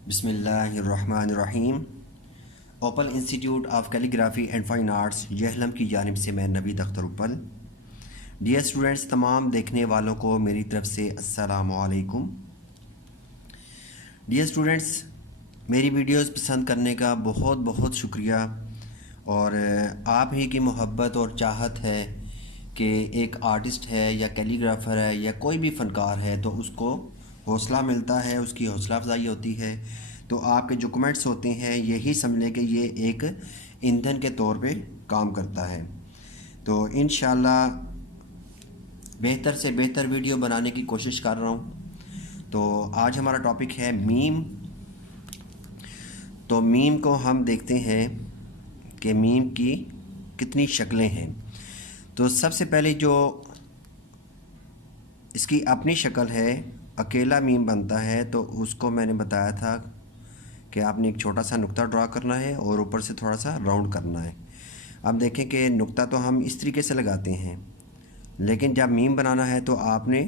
बिस्मिल्लाहिर्रहमानिर्रहीम। Open institute of calligraphy and fine arts Jhelum की जानिब से मैं नवीद अख्तर उपल। डियर स्टूडेंट्स, तमाम देखने वालों को मेरी तरफ से अस्सलामु अलैकुम। डियर स्टूडेंट्स, मेरी वीडियोस पसंद करने का बहुत बहुत शुक्रिया। और आप ही की मोहब्बत और चाहत है कि एक आर्टिस्ट है या कैलीग्राफर है या कोई भी फ़नकार है तो उसको हौसला मिलता है, उसकी हौसला अफजाई होती है। तो आपके जो कमेंट्स होते हैं यही समझ लें कि ये एक ईंधन के तौर पे काम करता है। तो इंशाल्लाह बेहतर से बेहतर वीडियो बनाने की कोशिश कर रहा हूँ। तो आज हमारा टॉपिक है मीम। तो मीम को हम देखते हैं कि मीम की कितनी शक्लें हैं। तो सबसे पहले जो इसकी अपनी शक्ल है, अकेला मीम बनता है, तो उसको मैंने बताया था कि आपने एक छोटा सा नुक्ता ड्रा करना है और ऊपर से थोड़ा सा राउंड करना है। अब देखें कि नुक्ता तो हम इस तरीके से लगाते हैं, लेकिन जब मीम बनाना है तो आपने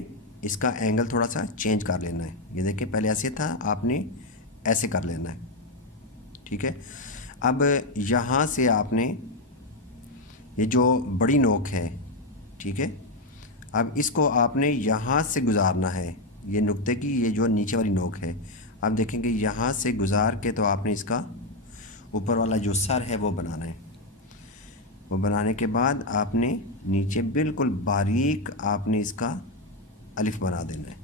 इसका एंगल थोड़ा सा चेंज कर लेना है। ये देखें, पहले ऐसे था, आपने ऐसे कर लेना है, ठीक है। अब यहाँ से आपने ये जो बड़ी नोक है, ठीक है, अब इसको आपने यहाँ से गुजारना है। ये नुक्ते की ये जो नीचे वाली नोक है, अब देखेंगे यहाँ से गुजार के तो आपने इसका ऊपर वाला जो सर है वो बनाना है। वो बनाने के बाद आपने नीचे बिल्कुल बारीक आपने इसका अलिफ बना देना है।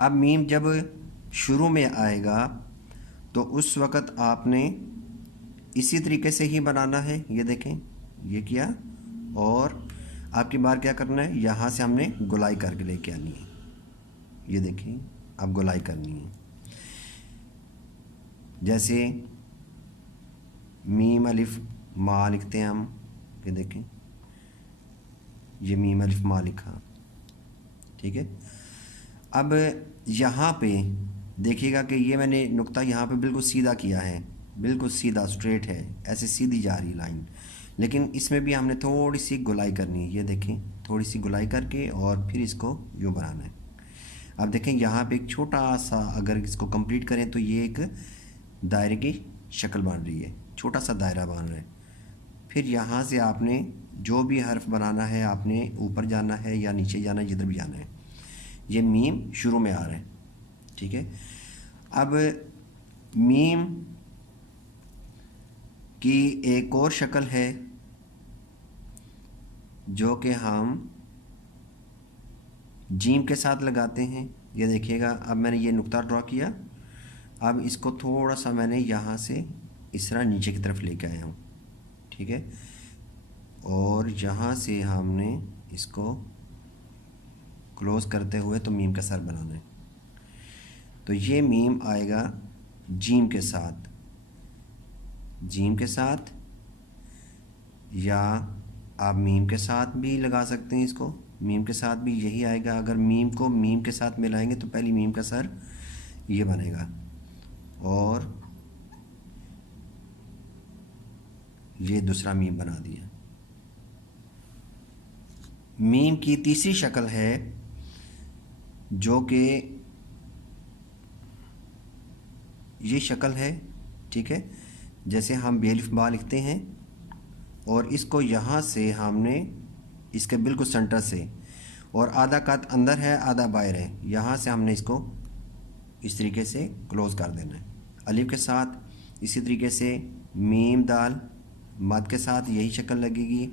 अब मीम जब शुरू में आएगा तो उस वक़्त आपने इसी तरीके से ही बनाना है। ये देखें, ये किया, और आपकी बार क्या करना है, यहाँ से हमने गोलाई करके लेके आनी है। ये देखिए, अब गोलाई करनी है। जैसे मीम अलिफ मा लिखते हैं हम, ये देखें, ये मीम अलिफ मा लिखा, ठीक है। अब यहाँ पे देखिएगा कि ये मैंने नुक्ता यहाँ पे बिल्कुल सीधा किया है, बिल्कुल सीधा स्ट्रेट है, ऐसे सीधी जा रही लाइन, लेकिन इसमें भी हमने थोड़ी सी गुलाई करनी है। ये देखें, थोड़ी सी गुलाई करके और फिर इसको यूँ बनाना है। अब देखें यहाँ पे एक छोटा सा, अगर इसको कंप्लीट करें तो ये एक दायरे की शक्ल बन रही है, छोटा सा दायरा बन रहा है। फिर यहाँ से आपने जो भी हर्फ बनाना है, आपने ऊपर जाना है या नीचे जाना है, जिधर भी जाना है। ये मीम शुरू में आ रहा है, ठीक है। अब मीम की एक और शक्ल है जो कि हम जीम के साथ लगाते हैं। ये देखिएगा, अब मैंने ये नुक्ता ड्रॉ किया, अब इसको थोड़ा सा मैंने यहाँ से इस तरह नीचे की तरफ लेके आया हूँ, ठीक है। और यहाँ से हमने इसको क्लोज़ करते हुए तो मीम का सर बनाना है। तो ये मीम आएगा जीम के साथ, जीम के साथ, या आप मीम के साथ भी लगा सकते हैं। इसको मीम के साथ भी यही आएगा। अगर मीम को मीम के साथ मिलाएंगे तो पहली मीम का सर ये बनेगा, और ये दूसरा मीम बना दिया। मीम की तीसरी शक्ल है जो कि ये शक्ल है, ठीक है। जैसे हम बेलिफ बा लिखते हैं और इसको यहाँ से हमने इसके बिल्कुल सेंटर से, और आधा कत अंदर है आधा बाहर है, यहाँ से हमने इसको इस तरीके से क्लोज़ कर देना है अलिफ के साथ। इसी तरीके से मीम दाल मद के साथ यही शक्ल लगेगी।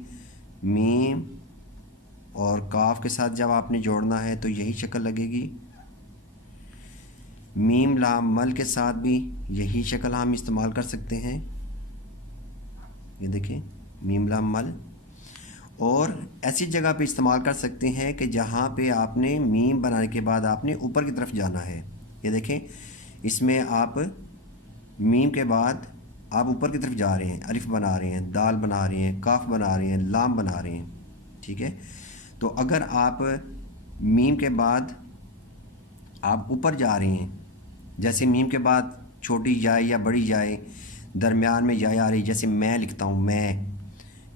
मीम और काफ के साथ जब आपने जोड़ना है तो यही शक्ल लगेगी। मीम लाम मल के साथ भी यही शक्ल हम इस्तेमाल कर सकते हैं। ये देखें, मीम लाम मल। और ऐसी जगह पे इस्तेमाल कर सकते हैं कि जहाँ पे आपने मीम बनाने के बाद आपने ऊपर की तरफ जाना है। ये देखें, इसमें आप मीम के बाद आप ऊपर की तरफ जा रहे हैं, अलिफ बना रहे हैं, दाल बना रहे हैं, काफ बना रहे हैं, लाम बना रहे हैं, ठीक है। तो अगर आप मीम के बाद आप ऊपर जा रहे हैं, जैसे मीम के बाद छोटी जाए या बड़ी जाए, दरमियान में जाए आ रही, जैसे मैं लिखता हूँ मैं,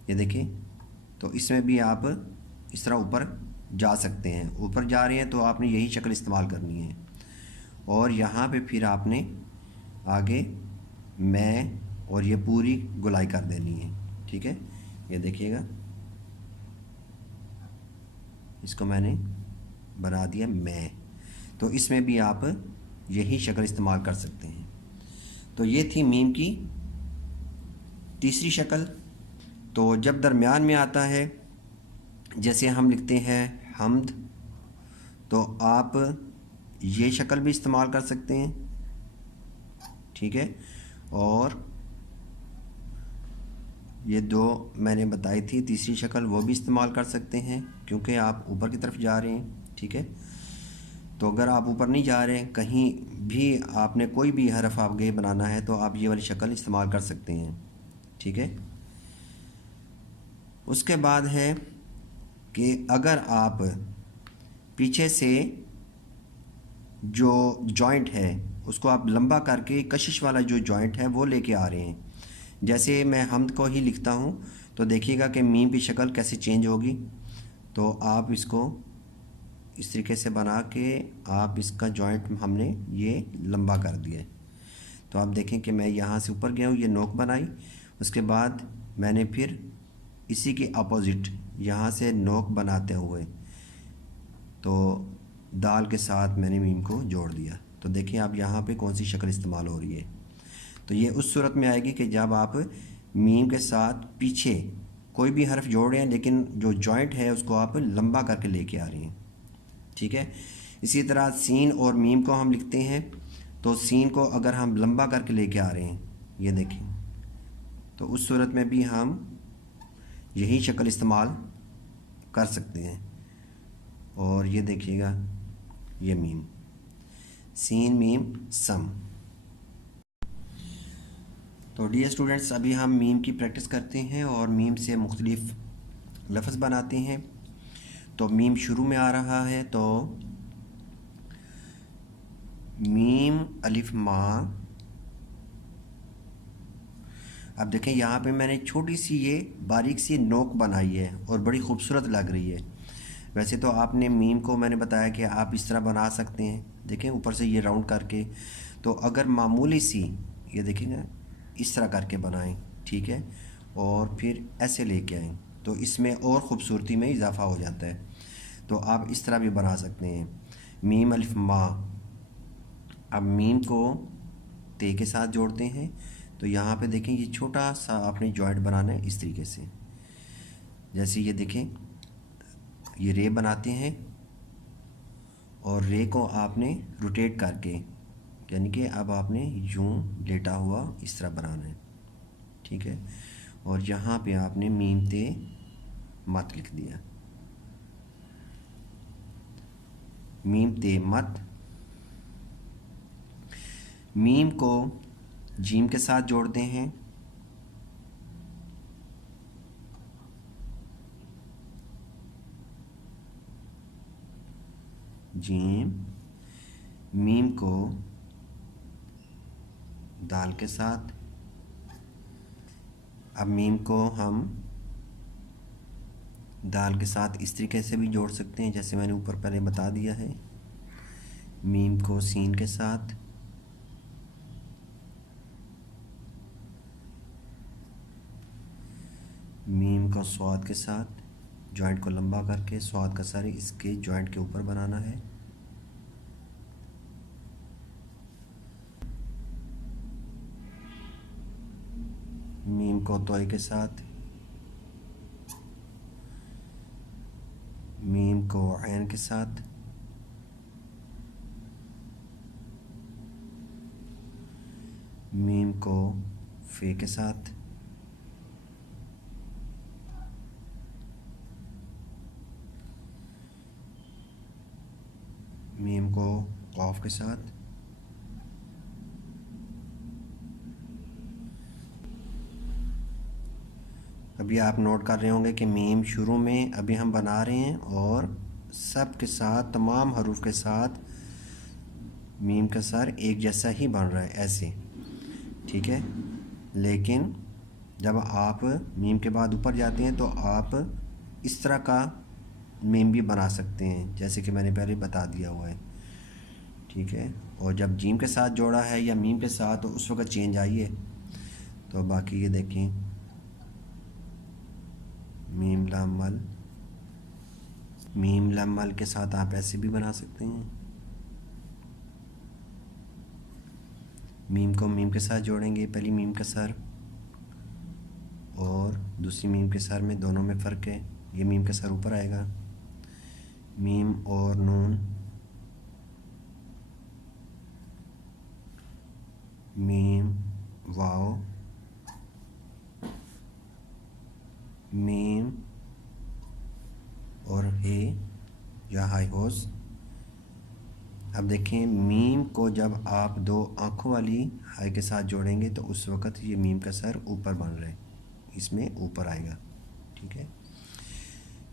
ये देखें, तो इसमें भी आप इस तरह ऊपर जा सकते हैं। ऊपर जा रहे हैं तो आपने यही शक्ल इस्तेमाल करनी है। اور یہاں پہ پھر آپ نے آگے میں اور یہ پوری گولائی کر دینی ہے، ٹھیک ہے۔ یہ دیکھیے گا، اس کو میں نے بنا دیا میں، تو اس میں بھی آپ یہی شکل استعمال کر سکتے ہیں۔ تو یہ تھی میم کی تیسری شکل۔ تو جب درمیان میں آتا ہے، جیسے ہم لکھتے ہیں حمد، تو آپ یہ شکل بھی استعمال کر سکتے ہیں، ٹھیک ہے۔ اور یہ دو میں نے بتائی تھی تیسری شکل، وہ بھی استعمال کر سکتے ہیں کیونکہ آپ اوپر کی طرف جا رہے ہیں، ٹھیک ہے۔ تو اگر آپ اوپر نہیں جا رہے ہیں، کہیں بھی آپ نے کوئی بھی حرف آگے بنانا ہے تو آپ یہ والی شکل استعمال کر سکتے ہیں، ٹھیک ہے۔ اس کے بعد ہے کہ اگر آپ پیچھے سے جو جوائنٹ ہے اس کو آپ لمبا کر کے کشش والا جو جوائنٹ ہے وہ لے کے آ رہے ہیں، جیسے میں حمد کو ہی لکھتا ہوں تو دیکھیے گا کہ میم کی شکل کیسے چینج ہوگی۔ تو آپ اس کو اس طریقے سے بنا کے آپ اس کا جوائنٹ ہم نے یہ لمبا کر دیا ہے۔ تو آپ دیکھیں کہ میں یہاں سے اوپر گیا ہوں، یہ نوک بنائی، اس کے بعد میں نے پھر اسی کے اپوزٹ یہاں سے نوک بناتے ہوئے تو دال کے ساتھ میں نے میم کو جوڑ دیا۔ تو دیکھیں آپ یہاں پہ کون سی شکل استعمال ہو رہی ہے۔ تو یہ اس صورت میں آئے گی کہ جب آپ میم کے ساتھ پیچھے کوئی بھی حرف جوڑ رہے ہیں لیکن جو جوائنٹ ہے اس کو آپ لمبا کر کے لے کے آ رہے ہیں، ٹھیک ہے۔ اسی طرح سین اور میم کو ہم لکھتے ہیں، تو سین کو اگر ہم لمبا کر کے لے کے آ رہے ہیں، یہ دیکھیں، تو اس صورت میں بھی ہم یہی شکل استعمال کر سکتے ہیں۔ اور یہ دیکھیے گا، یہ میم، سین میم سم۔ تو ڈیئر اسٹوڈنٹس، ابھی ہم میم کی پریکٹس کرتے ہیں اور میم سے مختلف لفظ بناتے ہیں۔ تو میم شروع میں آ رہا ہے، تو میم الف ماں۔ اب دیکھیں یہاں پہ میں نے چھوٹی سی یہ باریک سی نوک بنائی ہے اور بڑی خوبصورت لگ رہی ہے۔ ویسے تو آپ نے میم کو میں نے بتایا کہ آپ اس طرح بنا سکتے ہیں، دیکھیں اوپر سے یہ راؤنڈ کر کے، تو اگر معمولی سی یہ دیکھیں گا اس طرح کر کے بنائیں، ٹھیک ہے، اور پھر ایسے لے کے آئیں تو اس میں اور خوبصورتی میں اضافہ ہو جاتا ہے۔ تو آپ اس طرح بھی بنا سکتے ہیں، میم الف ماں۔ اب میم کو تے کے ساتھ جوڑتے ہیں، تو یہاں پہ دیکھیں یہ چھوٹا سا آپ نے جوائنٹ بنانا ہے اس طریقے سے، جیسے یہ دیکھیں یہ رے بناتے ہیں اور رے کو آپ نے روٹیٹ کر کے، یعنی کہ اب آپ نے یوں لیٹا ہوا اس طرح بنانا ہے، ٹھیک ہے۔ اور یہاں پہ آپ نے میم تے مت لکھ دیا، میم تے مت۔ میم کو جیم کے ساتھ جوڑتے ہیں، جیم۔ میم کو دال کے ساتھ، اب میم کو ہم دال کے ساتھ اس طریقے سے بھی جوڑ سکتے ہیں جیسے میں نے اوپر پہلے بتا دیا ہے۔ میم کو سین کے ساتھ، میم کو سواد کے ساتھ، جوائنٹ کو لمبا کر کے سواد کا سارے اس کے جوائنٹ کے اوپر بنانا ہے۔ میم کو توئے کے ساتھ، میم کو عین کے ساتھ، میم کو فے کے ساتھ، میم کو قاف کے ساتھ، ابھی آپ نوٹ کر رہے ہوں گے کہ میم شروع میں ابھی ہم بنا رہے ہیں اور سب کے ساتھ تمام حروف کے ساتھ میم کا سر ایک جیسا ہی بن رہا ہے ایسے، ٹھیک ہے۔ لیکن جب آپ میم کے بعد اوپر جاتے ہیں تو آپ اس طرح کا میم بھی بنا سکتے ہیں جیسے کہ میں نے پہلے بتا دیا ہوا ہے، ٹھیک ہے، اور جب جیم کے ساتھ جوڑا ہے یا میم کے ساتھ تو اس وقت چینج آئی ہے. تو باقی یہ دیکھیں میم لام مل، میم لام مل کے ساتھ آپ ایسے بھی بنا سکتے ہیں. میم کو میم کے ساتھ جوڑیں گے، پہلی میم کا سر اور دوسری میم کے سر میں دونوں میں فرق ہے. یہ میم کا سر اوپر آئے گا، میم اور نون، میم واو، میم اور ہے یا ہائی ہوز. اب دیکھیں میم کو جب آپ دو آنکھوں والی ہائی کے ساتھ جوڑیں گے تو اس وقت یہ میم کا سر اوپر بن رہا ہے، اس میں اوپر آئے گا. ٹھیک ہے،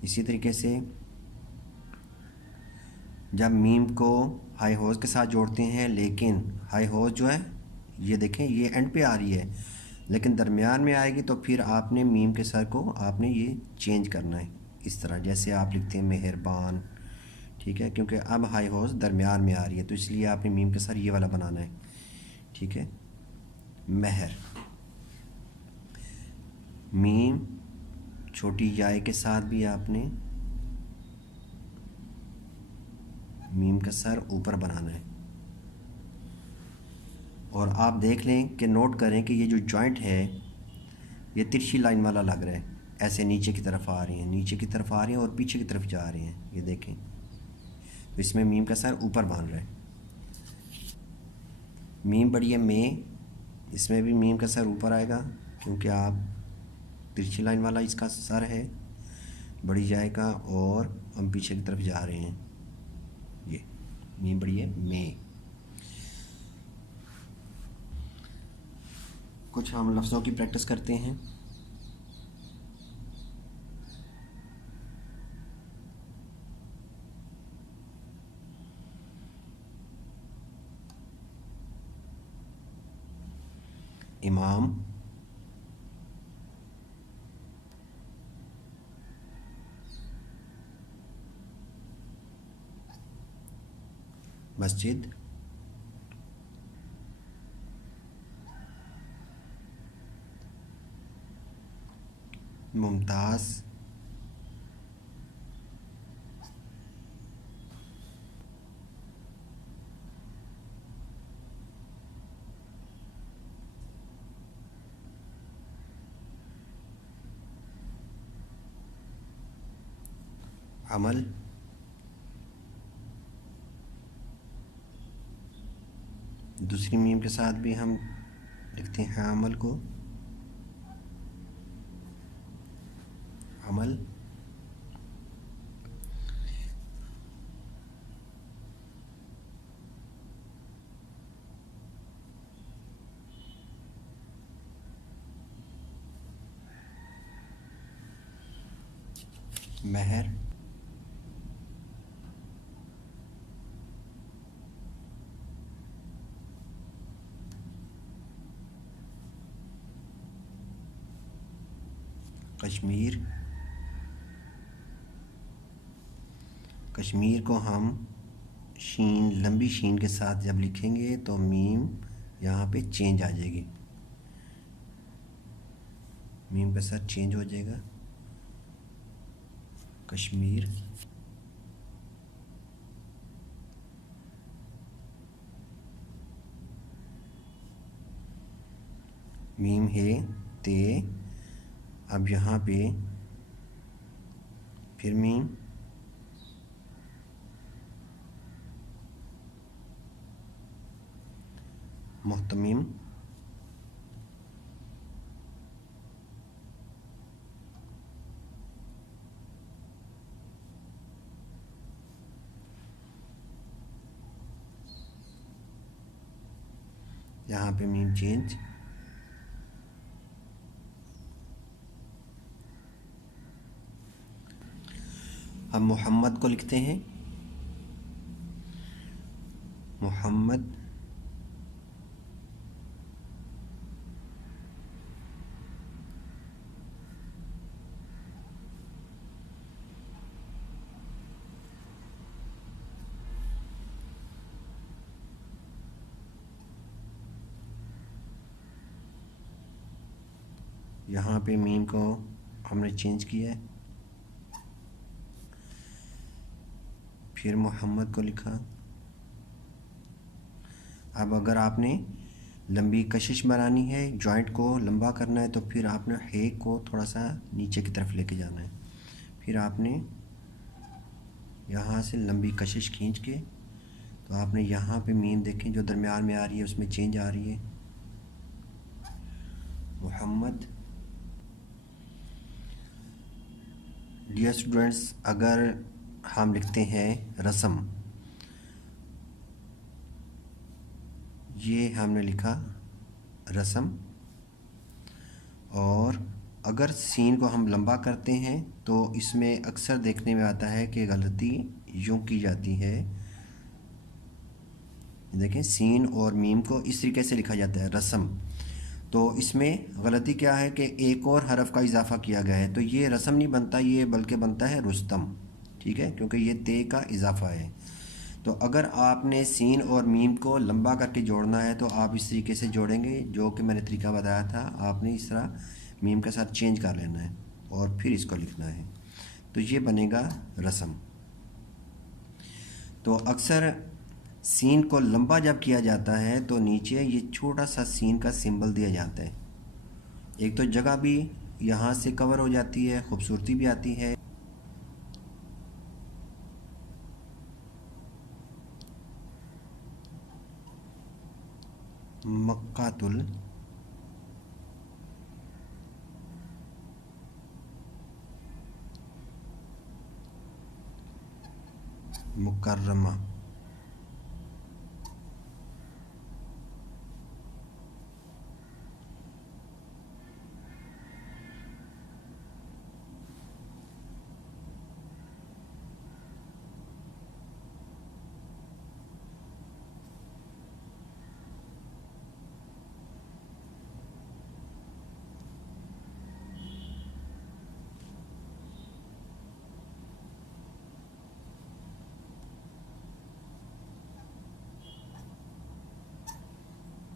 اسی طریقے سے جب میم کو ہائی ہوز کے ساتھ جوڑتے ہیں، لیکن ہائی ہوز جو ہے یہ دیکھیں یہ اینڈ پہ آ رہی ہے لیکن درمیان میں آئے گی، تو پھر آپ نے میم کے سر کو آپ نے یہ چینج کرنا ہے اس طرح، جیسے آپ لکھتے ہیں مہربان. ٹھیک ہے، کیونکہ اب ہائی ہوز درمیان میں آ رہی ہے تو اس لیے آپ نے میم کے سر یہ والا بنانا ہے. ٹھیک ہے، مہر، میم چھوٹی یائے کے ساتھ بھی آپ نے میم کا سر اوپر بنانا ہے. اور آپ دیکھ لیں کہ نوٹ کریں کہ یہ جو جوائنٹ ہے یہ ترچھی لائن والا لگ رہا ہے، ایسے نیچے کی طرف آ رہی ہیں، نیچے کی طرف آ رہی ہیں اور پیچھے کی طرف جا رہی ہیں. یہ دیکھیں تو اس میں میم کا سر اوپر بن رہا ہے. میم بڑی ہے میں، اس میں بھی میم کا سر اوپر آئے گا کیونکہ آپ ترچھی لائن والا اس کا سر ہے بڑی جائے گا اور ہم پیچھے کی طرف جا رہے ہیں. یہ میم بڑی ہے میں. کچھ ہم لفظوں کی پریکٹس کرتے ہیں. امام، مسجد، ممتاز، عمل، دوسری میم کے ساتھ بھی ہم لکھتے ہیں عمل کو، عمل. مہر، کشمیر. کشمیر کو ہم شین، لمبی شین کے ساتھ جب لکھیں گے تو میم یہاں پہ چینج آ جائے گی، میم کا ساتھ چینج ہو جائے گا. کشمیر. میم ہے تے، اب یہاں پہ پھر میم، محتمم، یہاں پہ میم چینج. ہم محمد کو لکھتے ہیں محمد، यहाँ पे मीम को हमने चेंज किया है, फिर मोहम्मद को लिखा। अब अगर आपने लंबी कशिश बनानी है, जॉइंट को लंबा करना है, तो फिर आपने हे को थोड़ा सा नीचे की तरफ लेके जाना है। फिर आपने यहाँ से लंबी कशिश खींच के, तो आपने यहाँ पे मीम देखें जो दरमियान में आ रही है उसमें चेंज आ रही है, मोहम्मद। डियर स्टूडेंट्स, अगर हम लिखते हैं रस्म, ये हमने लिखा रस्म, और अगर सीन को हम लंबा करते हैं तो इसमें अक्सर देखने में आता है कि गलती यूँ की जाती है। देखें, सीन और मीम को इस तरीके से लिखा जाता है रस्म, तो इसमें गलती क्या है कि एक और हरफ का इजाफा किया गया है, तो ये रस्म नहीं बनता, ये बल्कि बनता है रुस्तम। ठीक है, क्योंकि ये ते का इजाफा है। तो अगर आपने सीन और मीम को लंबा करके जोड़ना है तो आप इस तरीके से जोड़ेंगे, जो कि मैंने तरीका बताया था। आपने इस तरह मीम के साथ चेंज कर लेना है और फिर इसको लिखना है, तो ये बनेगा रस्म। तो अक्सर सीन को लंबा जब किया जाता है तो नीचे ये छोटा सा सीन का सिंबल दिया जाता है। एक तो जगह भी यहाँ से कवर हो जाती है, खूबसूरती भी आती है। मक्कातुल मुकर्रमा।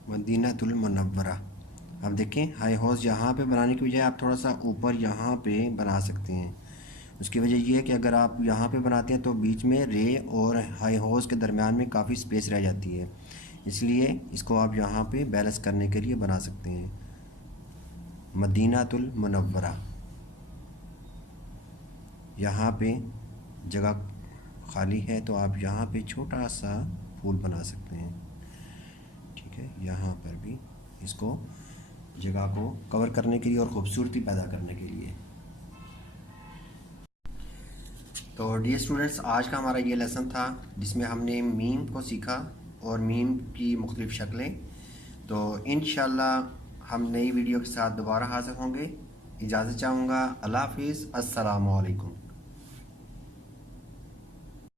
मदीनातुल मुनव्वरा। अब देखें, हाई हॉर्स यहाँ पे बनाने की बजाय आप थोड़ा सा ऊपर यहाँ पे बना सकते हैं। उसकी वजह ये है कि अगर आप यहाँ पे बनाते हैं तो बीच में रे और हाई हॉर्स के दरमियान में काफ़ी स्पेस रह जाती है, इसलिए इसको आप यहाँ पे बैलेंस करने के लिए बना सकते हैं मदीनातुल मुनव्वरा। यहाँ पे जगह खाली है तो आप यहाँ पे छोटा सा फूल बना सकते हैं। ठीक है, यहाँ पर भी इसको जगह को कवर करने के लिए और ख़ूबसूरती पैदा करने के लिए। तो डियर स्टूडेंट्स, आज का हमारा ये लेसन था जिसमें हमने मीम को सीखा और मीम की मुख्तलिफ़ शक्लें। तो इंशाल्लाह हम नई वीडियो के साथ दोबारा हाज़िर होंगे। इजाज़त चाहूँगा। अल्लाह हाफ़िज़, अस्सलामु अलैकुम।